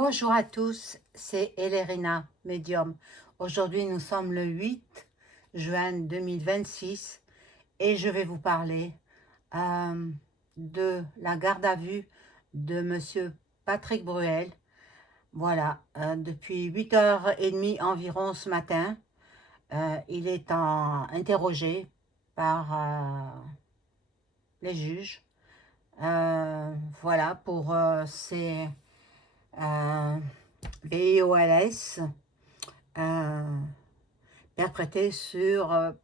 Bonjour à tous, c'est Elérina, médium. Aujourd'hui, nous sommes le 8 juin 2026 et je vais vous parler de la garde à vue de Monsieur Patrick Bruel. Voilà, depuis 8h30 environ ce matin, il est interrogé par les juges. Voilà, pour ses VIOLS perpétrés sur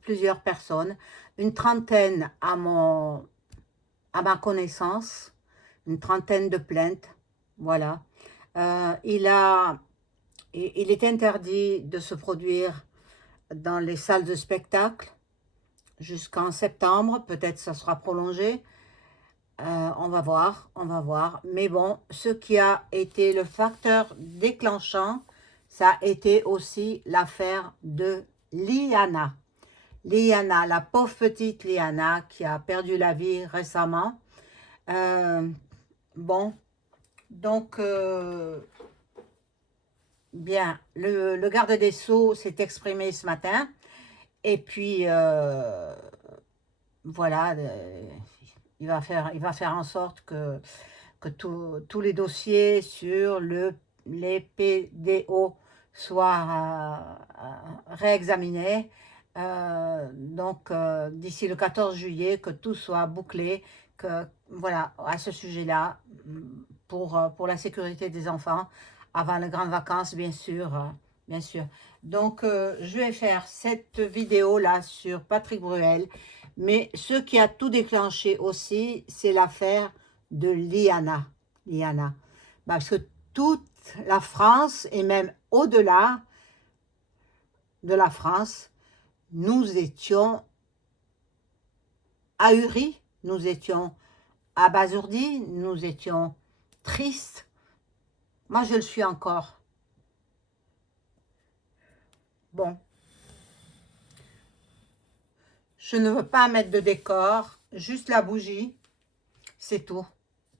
plusieurs personnes, une trentaine à ma connaissance, une trentaine de plaintes, voilà. Il est interdit de se produire dans les salles de spectacle jusqu'en septembre, peut-être ça sera prolongé. On va voir. Mais bon, ce qui a été le facteur déclenchant, ça a été aussi l'affaire de Liana. Liana, la pauvre petite Liana qui a perdu la vie récemment. Bon, donc, bien, le garde des Sceaux s'est exprimé ce matin. Et puis, voilà, il va faire en sorte que tous les dossiers sur les PDO soient réexaminés. Donc, d'ici le 14 juillet, que tout soit bouclé, que voilà, à ce sujet-là, pour la sécurité des enfants, avant les grandes vacances, bien sûr. Bien sûr. Donc, je vais faire cette vidéo-là sur Patrick Bruel. Mais ce qui a tout déclenché aussi, c'est l'affaire de Liana. Liana. Parce que toute la France, et même au-delà de la France, nous étions ahuris, nous étions abasourdis, nous étions tristes. Moi, je le suis encore. Bon. Je ne veux pas mettre de décor, juste la bougie, c'est tout.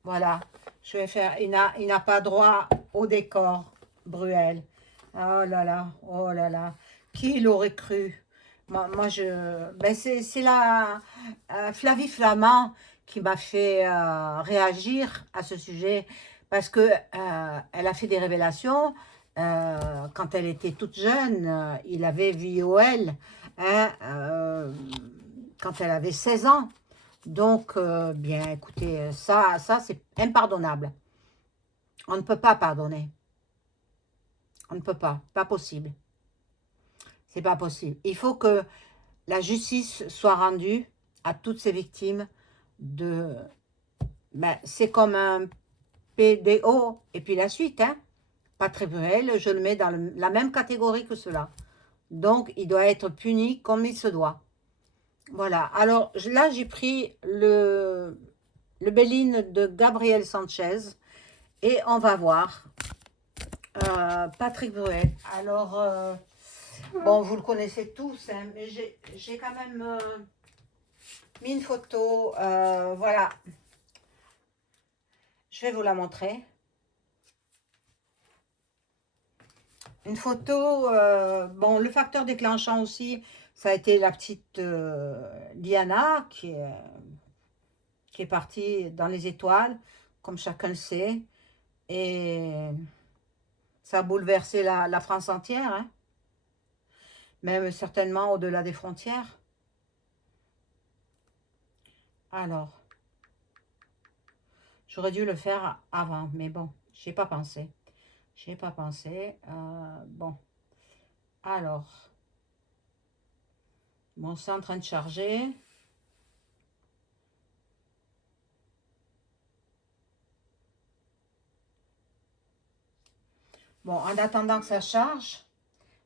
Voilà, je vais faire, il n'a pas droit au décor, Bruel. Oh là là, qui l'aurait cru? Moi c'est la Flavie Flamand qui m'a fait réagir à ce sujet, parce que elle a fait des révélations. Quand elle était toute jeune, il avait VIOL, hein, quand elle avait 16 ans. Donc, bien, écoutez, ça c'est impardonnable. On ne peut pas pardonner. On ne peut pas possible. C'est pas possible. Il faut que la justice soit rendue à toutes ces victimes de... Ben, c'est comme un PDO, et puis la suite, hein. Patrick Bruel, je le mets dans la même catégorie que cela. Donc, il doit être puni comme il se doit. Voilà. Alors, là, j'ai pris le Béline de Gabriel Sanchez. Et on va voir. Patrick Bruel. Alors, bon, vous le connaissez tous, hein, mais j'ai quand même mis une photo. Voilà. Je vais vous la montrer. Une photo, bon, le facteur déclenchant aussi, ça a été la petite Liana qui est partie dans les étoiles, comme chacun le sait. Et ça a bouleversé la France entière, hein, même certainement au-delà des frontières. Alors, j'aurais dû le faire avant, mais bon, j'ai pas pensé. J'ai pas pensé. Bon, alors, bon, c'est en train de charger. Bon, en attendant que ça charge,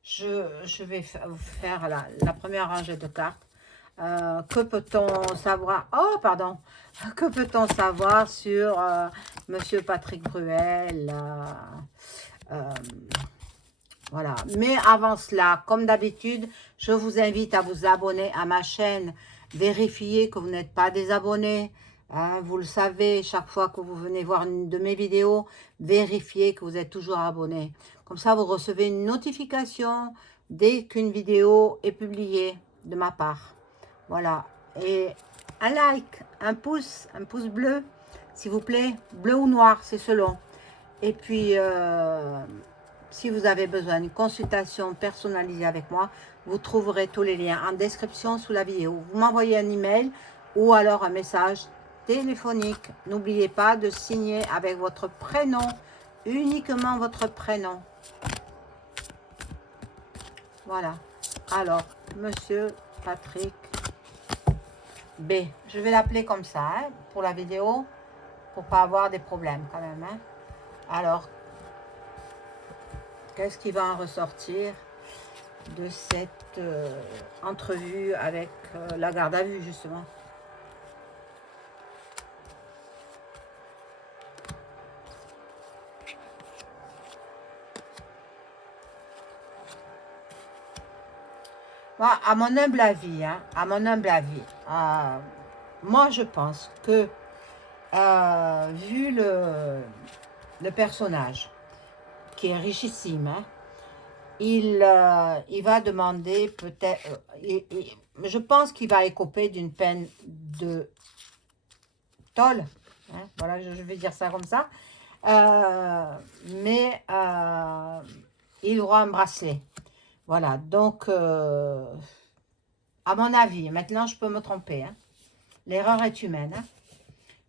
je vais vous faire la première rangée de cartes. Que peut-on savoir? Oh, pardon. Que peut-on savoir sur Monsieur Patrick Bruel? Voilà. Mais avant cela, comme d'habitude, je vous invite à vous abonner à ma chaîne. Vérifiez que vous n'êtes pas des abonnés. Hein, vous le savez, chaque fois que vous venez voir une de mes vidéos, vérifiez que vous êtes toujours abonné. Comme ça, vous recevez une notification dès qu'une vidéo est publiée de ma part. Voilà. Et un like, un pouce bleu, s'il vous plaît. Bleu ou noir, c'est selon. Et puis, si vous avez besoin d'une consultation personnalisée avec moi, vous trouverez tous les liens en description sous la vidéo. Vous m'envoyez un email ou alors un message téléphonique. N'oubliez pas de signer avec votre prénom, uniquement votre prénom. Voilà. Alors, Monsieur Patrick B. Je vais l'appeler comme ça, hein, pour la vidéo, pour pas avoir des problèmes quand même. Hein. Alors, qu'est-ce qui va en ressortir de cette entrevue avec la garde à vue, justement? Moi, à mon humble avis, hein, à mon humble avis, moi je pense que vu le personnage qui est richissime, hein, il va demander peut-être, je pense qu'il va écoper d'une peine de tôle, hein, voilà, je vais dire ça comme ça, mais il aura un bracelet. Voilà, donc, à mon avis, maintenant je peux me tromper, hein, l'erreur est humaine, hein,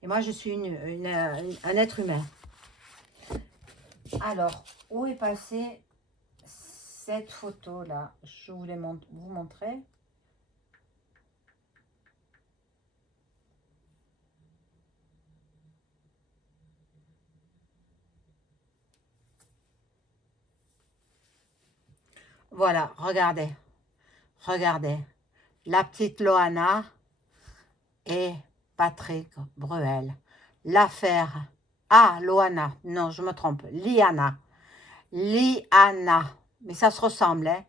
et moi je suis un être humain. Alors, où est passée cette photo-là? Je voulais vous montrer. Voilà, regardez. Regardez. La petite Loana et Patrick Bruel. L'affaire... Ah, Loana. Non, je me trompe. Liana. Liana. Mais ça se ressemble, hein.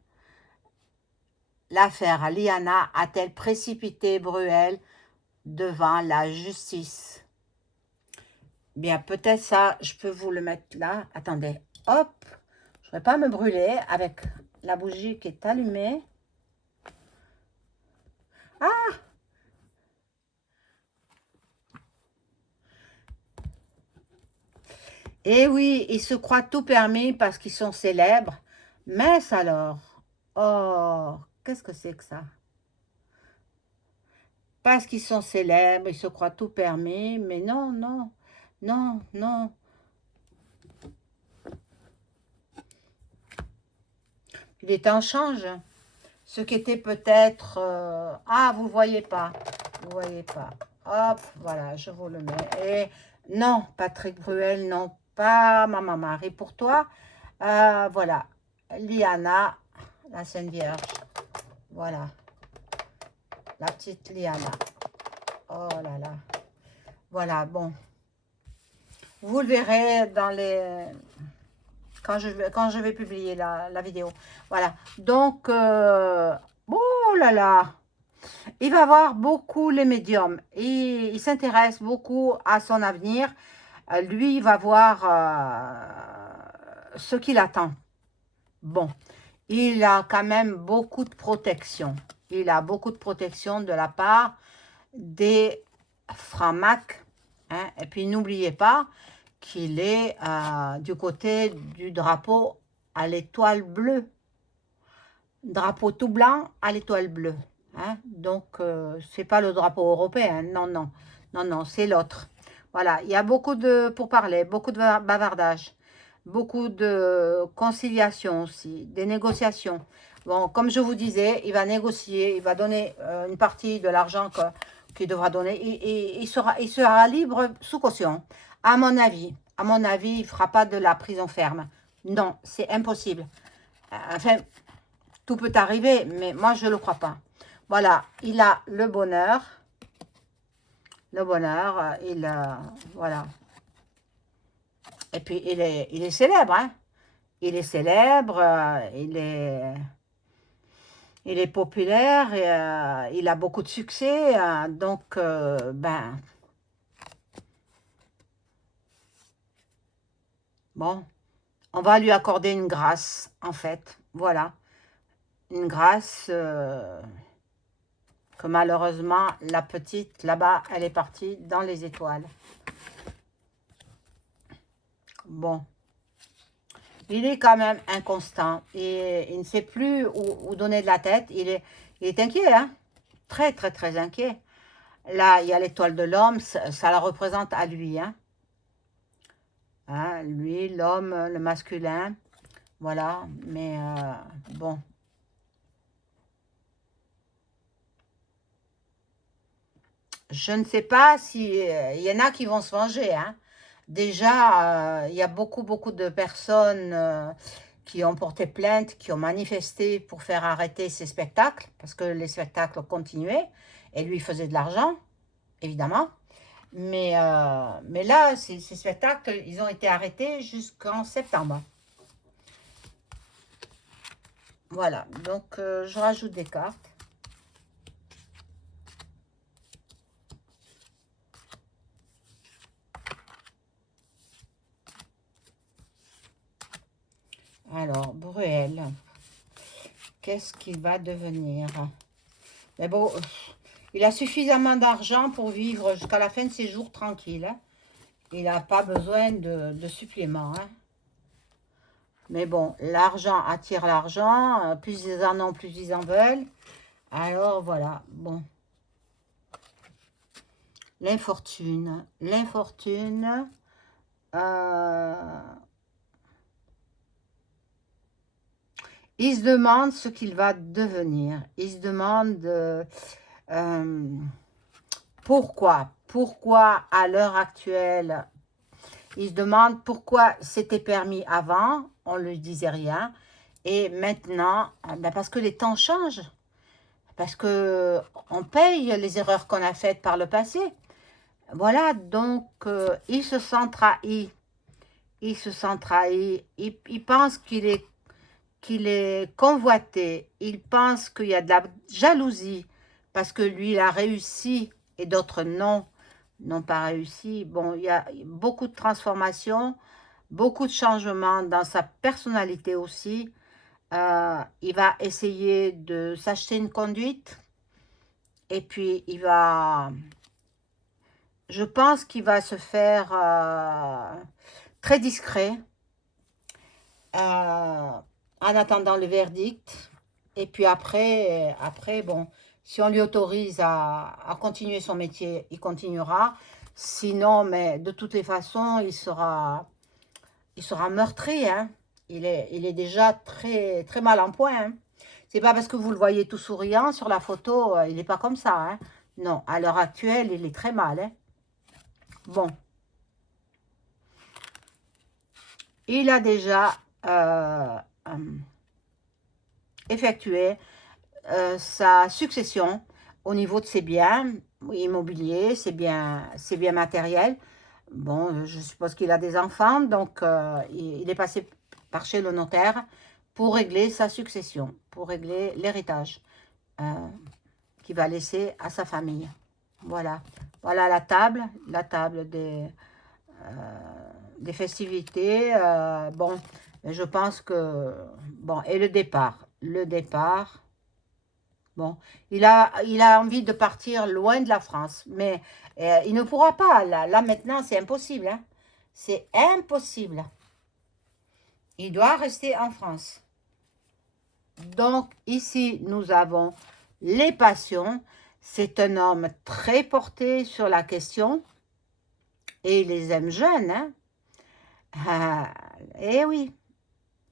L'affaire Liana a-t-elle précipité Bruel devant la justice? Bien, peut-être ça, je peux vous le mettre là. Attendez, hop. Je ne vais pas me brûler avec la bougie qui est allumée. Ah! Eh oui, ils se croient tout permis parce qu'ils sont célèbres. Mince alors. Oh, qu'est-ce que c'est que ça? Parce qu'ils sont célèbres, ils se croient tout permis. Mais non, non, non, non. Les temps changent. Ce qui était peut-être... Ah, vous ne voyez pas. Vous ne voyez pas. Hop, voilà, je vous le mets. Et non, Patrick Bruel, non, pas Maman Marie. Pour toi, voilà, Liana, la Sainte Vierge. Voilà, la petite Liana. Oh là là. Voilà, bon. Vous le verrez dans les... Quand je vais publier la vidéo. Voilà, donc... oh là là. Il va voir beaucoup les médiums. Il s'intéresse beaucoup à son avenir. Lui, il va voir ce qu'il attend. Bon, il a quand même beaucoup de protection. Il a beaucoup de protection de la part des francs-macs. Hein. Et puis, n'oubliez pas qu'il est du côté du drapeau à l'étoile bleue. Drapeau tout blanc à l'étoile bleue. Hein? Donc, c'est pas le drapeau européen. Non, non. Non, non, c'est l'autre. Voilà, il y a beaucoup de pourparlers, beaucoup de bavardage, beaucoup de conciliation aussi, des négociations. Bon, comme je vous disais, il va négocier, il va donner une partie de l'argent qu'il devra donner. Il sera libre sous caution. À mon avis, il ne fera pas de la prison ferme. Non, c'est impossible. Enfin, tout peut arriver, mais moi, je ne le crois pas. Voilà, il a le bonheur. Le bonheur, voilà. Et puis, il est célèbre, hein. Il est célèbre, il est populaire, et, il a beaucoup de succès. Donc, ben, Bon, on va lui accorder une grâce, en fait. Voilà, une grâce que malheureusement, la petite, là-bas, elle est partie dans les étoiles. Bon, il est quand même inconstant. Et il ne sait plus où donner de la tête. Il est inquiet, hein? Très, très, très inquiet. Là, il y a l'étoile de l'homme, ça la représente à lui, hein? Hein, lui, l'homme, le masculin, voilà. Mais bon, je ne sais pas si il y en a qui vont se venger, hein. Déjà, il y a beaucoup, beaucoup de personnes qui ont porté plainte, qui ont manifesté pour faire arrêter ces spectacles, parce que les spectacles continuaient, et lui, il faisait de l'argent, évidemment. Mais là, ces spectacles, ils ont été arrêtés jusqu'en septembre. Voilà, donc je rajoute des cartes. Alors, Bruel, qu'est-ce qu'il va devenir? Mais bon, il a suffisamment d'argent pour vivre jusqu'à la fin de ses jours tranquille, hein. Il n'a pas besoin de suppléments, hein. Mais bon, l'argent attire l'argent. Plus ils en ont, plus ils en veulent. Alors, voilà. Bon. L'infortune. L'infortune. Il se demande ce qu'il va devenir. Il se demande pourquoi. Pourquoi, à l'heure actuelle, il se demande pourquoi c'était permis avant, on ne lui disait rien. Et maintenant, ben parce que les temps changent. Parce que on paye les erreurs qu'on a faites par le passé. Voilà, donc il se sent trahi. Il se sent trahi. Il pense qu'il est convoité. Il pense qu'il y a de la jalousie parce que lui, il a réussi et d'autres non, n'ont pas réussi. Bon, il y a beaucoup de transformations, beaucoup de changements dans sa personnalité aussi. Il va essayer de s'acheter une conduite et puis je pense qu'il va se faire très discret en attendant le verdict. Et puis après bon, si on lui autorise à continuer son métier, il continuera. Sinon, mais de toutes les façons, il sera meurtri, hein. Il est déjà très, très mal en point, hein. C'est pas parce que vous le voyez tout souriant sur la photo, il n'est pas comme ça, hein. Non, à l'heure actuelle, il est très mal, hein. Bon, il a déjà effectué sa succession au niveau de ses biens immobiliers, ses biens matériels. Bon, je suppose qu'il a des enfants, donc il est passé par chez le notaire pour régler sa succession, pour régler l'héritage qu'il va laisser à sa famille. Voilà. Voilà la table des festivités. Bon, je pense que... Bon, et le départ. Le départ. Bon, il a envie de partir loin de la France, mais il ne pourra pas. Là maintenant, c'est impossible, hein. C'est impossible. Il doit rester en France. Donc, ici, nous avons les passions. C'est un homme très porté sur la question. Et il les aime jeunes, hein. Eh oui,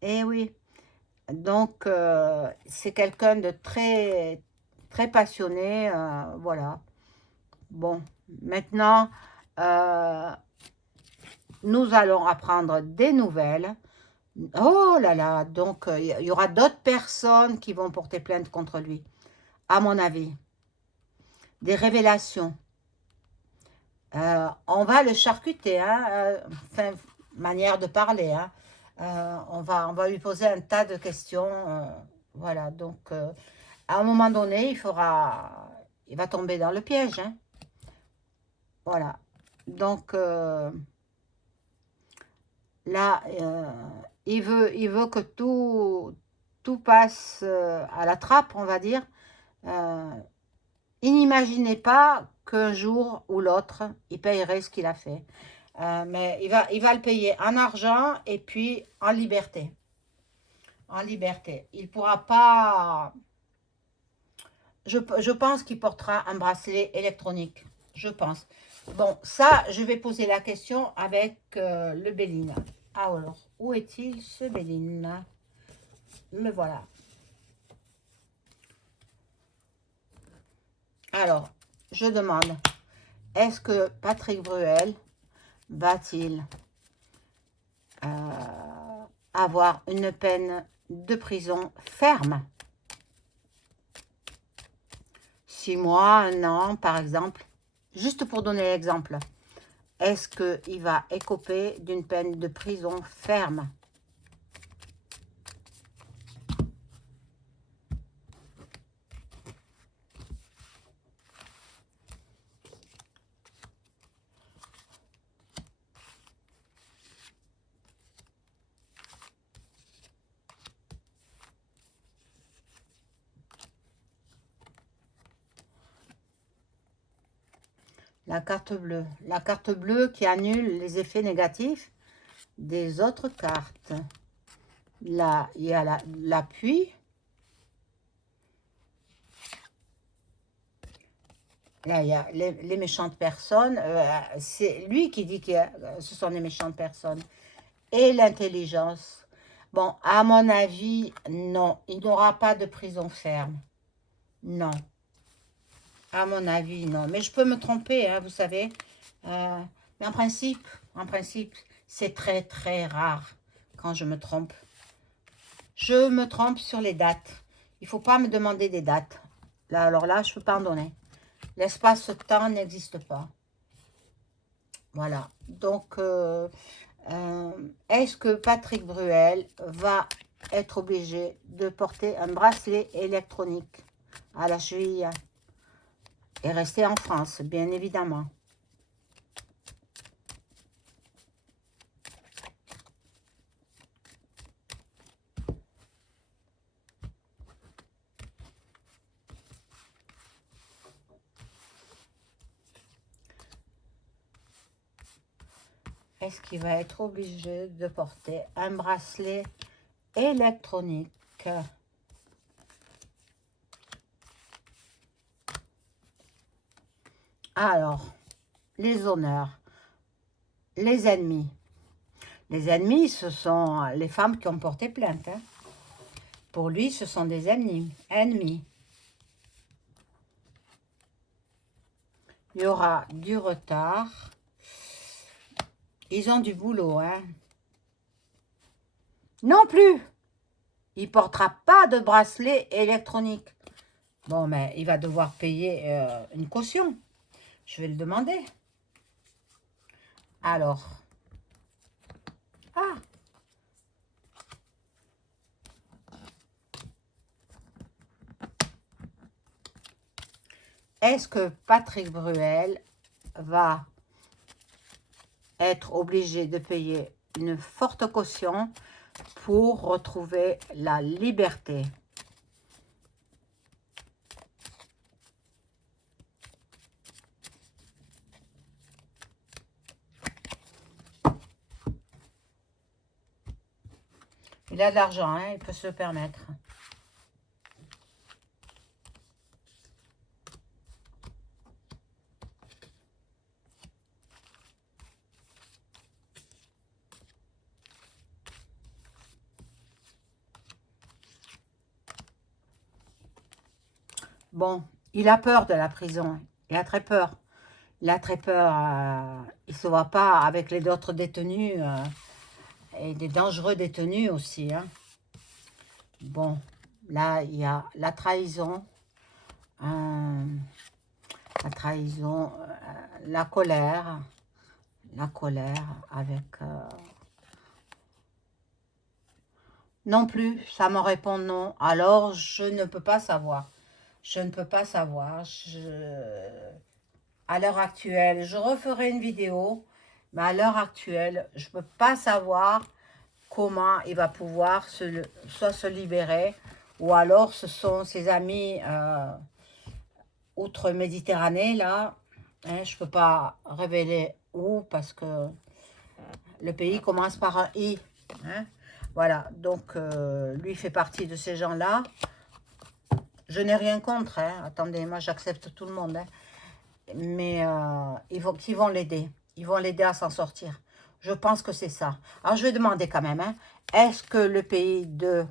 eh oui. Donc, c'est quelqu'un de très, très passionné. Voilà. Bon, maintenant, nous allons apprendre des nouvelles. Oh là là, donc il y aura d'autres personnes qui vont porter plainte contre lui, à mon avis. Des révélations. On va le charcuter, hein, enfin, manière de parler, hein. On va lui poser un tas de questions. Voilà, donc à un moment donné, il va tomber dans le piège, hein. Voilà. Donc Là, il veut que tout passe à la trappe, on va dire. Euh, il n'imaginait pas qu'un jour ou l'autre, il payerait ce qu'il a fait. Mais il va le payer en argent et puis en liberté. En liberté. Il ne pourra pas... Je pense qu'il portera un bracelet électronique. Je pense. Bon, ça, je vais poser la question avec le Béline. Alors, où est-il ce Béline? Le voilà. Alors, je demande, est-ce que Patrick Bruel va-t-il avoir une peine de prison ferme? 6 mois, 1 an, par exemple. Juste pour donner l'exemple. Est-ce qu'il va écoper d'une peine de prison ferme? La carte bleue. La carte bleue qui annule les effets négatifs des autres cartes. Là, il y a l'appui. Là, il y a les méchantes personnes. C'est lui qui dit que ce sont des méchantes personnes. Et l'intelligence. Bon, à mon avis, non. Il n'aura pas de prison ferme. Non. À mon avis, non. Mais je peux me tromper, hein, vous savez. Mais en principe, c'est très, très rare quand je me trompe. Je me trompe sur les dates. Il ne faut pas me demander des dates. Là, alors là, je ne peux pas en donner. L'espace-temps n'existe pas. Voilà. Donc, est-ce que Patrick Bruel va être obligé de porter un bracelet électronique à la cheville et rester en France, bien évidemment? Est-ce qu'il va être obligé de porter un bracelet électronique? Alors, les honneurs, les ennemis. Les ennemis, ce sont les femmes qui ont porté plainte. Hein. Pour lui, ce sont des ennemis. Il y aura du retard. Ils ont du boulot, hein. Non plus. Il ne portera pas de bracelet électronique. Bon, mais il va devoir payer une caution. Je vais le demander. Alors. Ah. Est-ce que Patrick Bruel va être obligé de payer une forte caution pour retrouver la liberté? Il a de l'argent, hein, il peut se le permettre. Bon, il a peur de la prison. Il a très peur. Il a très peur. Il ne se voit pas avec les autres détenus et des dangereux détenus aussi. Hein. Bon, là, il y a la trahison. La trahison, la colère. La colère avec... Non plus, ça me répond non. Alors, je ne peux pas savoir. Je ne peux pas savoir. À l'heure actuelle, je referai une vidéo Mais à l'heure actuelle, je ne peux pas savoir comment il va pouvoir soit se libérer, ou alors ce sont ses amis outre-Méditerranée, là. Hein, je ne peux pas révéler où, parce que le pays commence par un I. Hein. Voilà, donc lui fait partie de ces gens-là. Je n'ai rien contre, hein. Attendez, moi j'accepte tout le monde. Hein. Mais ils vont l'aider. Ils vont l'aider à s'en sortir. Je pense que c'est ça. Alors je vais demander quand même, hein, est-ce que le pays de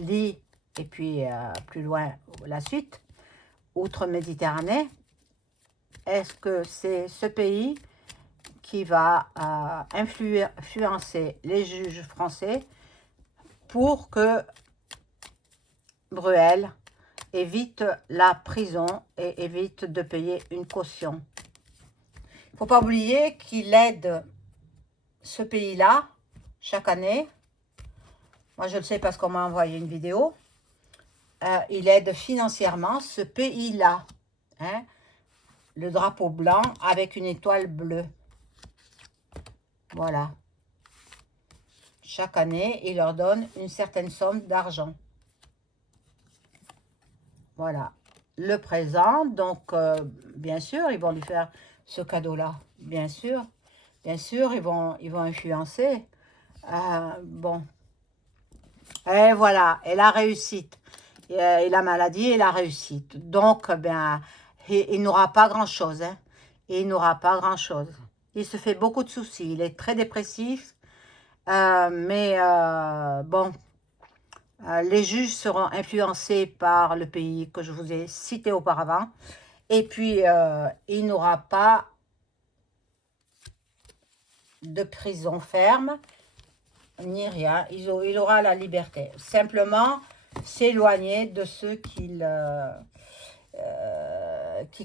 Li, et puis plus loin la suite, outre-Méditerranée, est-ce que c'est ce pays qui va influencer les juges français pour que Bruel évite la prison et évite de payer une caution? Il ne faut pas oublier qu'il aide ce pays-là chaque année. Moi, je le sais parce qu'on m'a envoyé une vidéo. Il aide financièrement ce pays-là. Hein, le drapeau blanc avec une étoile bleue. Voilà. Chaque année, il leur donne une certaine somme d'argent. Voilà. Le présent, donc, bien sûr, ils vont lui faire ce cadeau-là. Bien sûr. Bien sûr, ils vont influencer. Bon. Et voilà. Et la réussite. Et la maladie et la réussite. Donc, ben, il n'aura pas grand-chose. Hein. Il n'aura pas grand-chose. Il se fait beaucoup de soucis. Il est très dépressif. Mais bon, les juges seront influencés par le pays que je vous ai cité auparavant. Et puis, il n'aura pas de prison ferme, ni rien. Il aura la liberté. Simplement, s'éloigner de ceux qui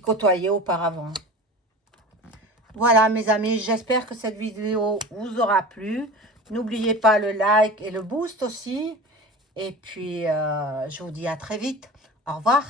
côtoyaient auparavant. Voilà, mes amis, j'espère que cette vidéo vous aura plu. N'oubliez pas le like et le boost aussi. Et puis, je vous dis à très vite. Au revoir.